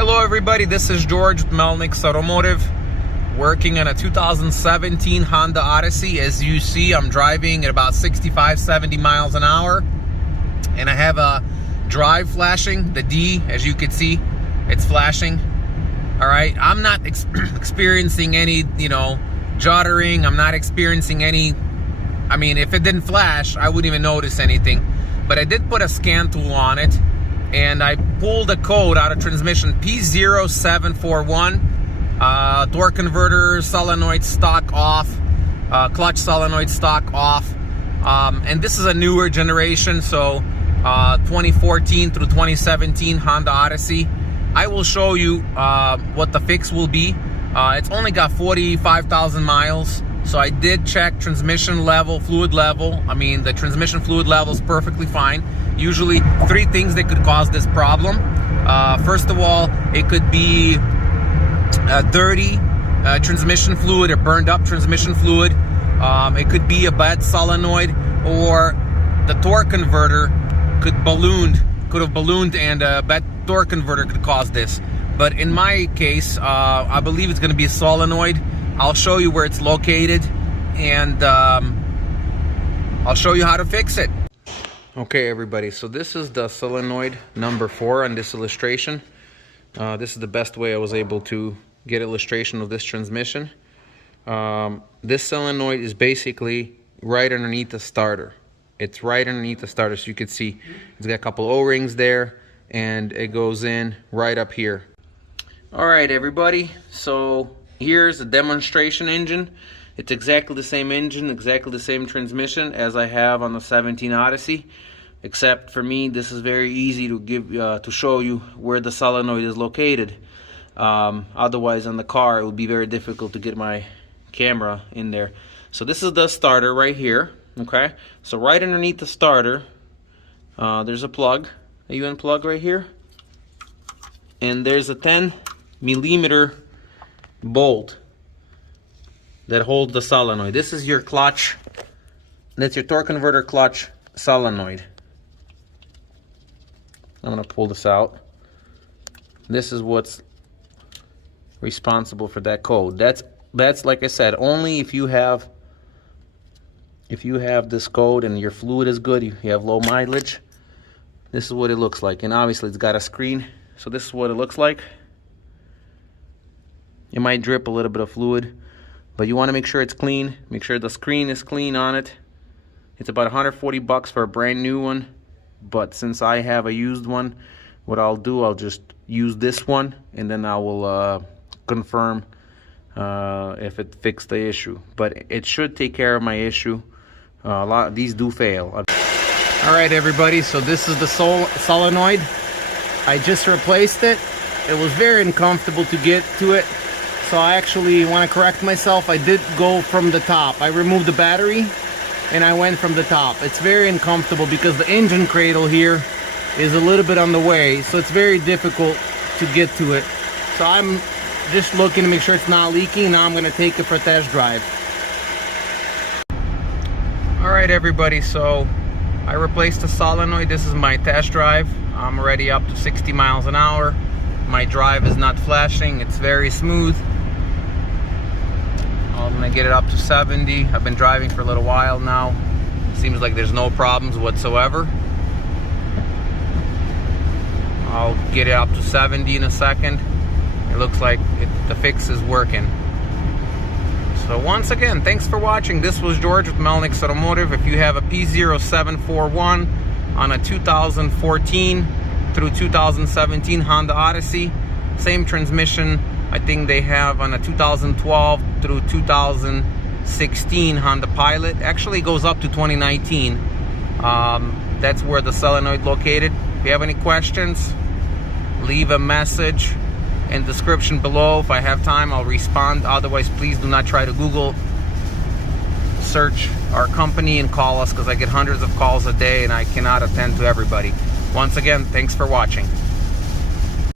Hello everybody, this is George with Melnick's Automotive, working on a 2017 Honda Odyssey. As you see, I'm driving at about 65-70 miles an hour, and I have a drive flashing, the D, as you can see, it's flashing. All right, I'm not experiencing any, jottering. I'm not experiencing any, if it didn't flash, I wouldn't even notice anything. But I did put a scan tool on it, and I pulled a code out of transmission P0741, torque converter, solenoid stock off, clutch solenoid stock off, and this is a newer generation, so 2014 through 2017 Honda Odyssey. I will show you what the fix will be. It's only got 45,000 miles, so I did check transmission level, fluid level. The transmission fluid level is perfectly fine. Usually 3 things that could cause this problem. First of all, it could be dirty transmission fluid or burned up transmission fluid. It could be a bad solenoid, or the torque converter could have ballooned, and a bad torque converter could cause this. But in my case, I believe it's going to be a solenoid. I'll show you where it's located, and I'll show you how to fix it. Okay everybody, so this is the solenoid number 4 on this illustration. This is the best way I was able to get illustration of this transmission. This solenoid is basically right underneath the starter. It's right underneath the starter, so you can see it's got a couple O-rings there, and it goes in right up here. Alright everybody, so here's a demonstration engine. It's exactly the same engine, exactly the same transmission as I have on the 17 Odyssey, except for me, this is very easy to show you where the solenoid is located. Otherwise, on the car, it would be very difficult to get my camera in there. So this is the starter right here. Okay, so right underneath the starter, there's a plug, a UN plug right here, and there's a 10mm bolt that holds the solenoid. This is your clutch. That's your torque converter clutch solenoid. I'm gonna pull this out. This is what's responsible for that code. That's like I said, only if you have this code and your fluid is good, you have low mileage. This is what it looks like, and obviously it's got a screen, so this is what it looks like. It might drip a little bit of fluid, but you want to make sure it's clean. Make sure the screen is clean on it. It's about 140 bucks for a brand new one, but since I have a used one, what I'll do, I'll just use this one, and then I will confirm if it fixed the issue. But it should take care of my issue. A lot of these do fail. Alright everybody, so this is the solenoid. I just replaced it. It was very uncomfortable to get to it, so I actually want to correct myself. I did go from the top. I removed the battery and I went from the top. It's very uncomfortable because the engine cradle here is a little bit on the way, so it's very difficult to get to it. So I'm just looking to make sure it's not leaking. Now I'm going to take it for a test drive. Alright everybody, so I replaced the solenoid. This is my test drive. I'm already up to 60 miles an hour. My drive is not flashing. It's very smooth. I'm gonna get it up to 70. I've been driving for a little while now. Seems like there's no problems whatsoever. I'll get it up to 70 in a second. It looks like the fix is working. So once again, thanks for watching. This was George with Melnick's Automotive. If you have a P0741 on a 2014 through 2017 Honda Odyssey, same transmission I think they have on a 2012 through 2016 Honda Pilot. Actually, it goes up to 2019. That's where the solenoid located. If you have any questions, leave a message in the description below. If I have time, I'll respond. Otherwise, please do not try to Google search our company and call us, because I get hundreds of calls a day and I cannot attend to everybody. Once again, thanks for watching.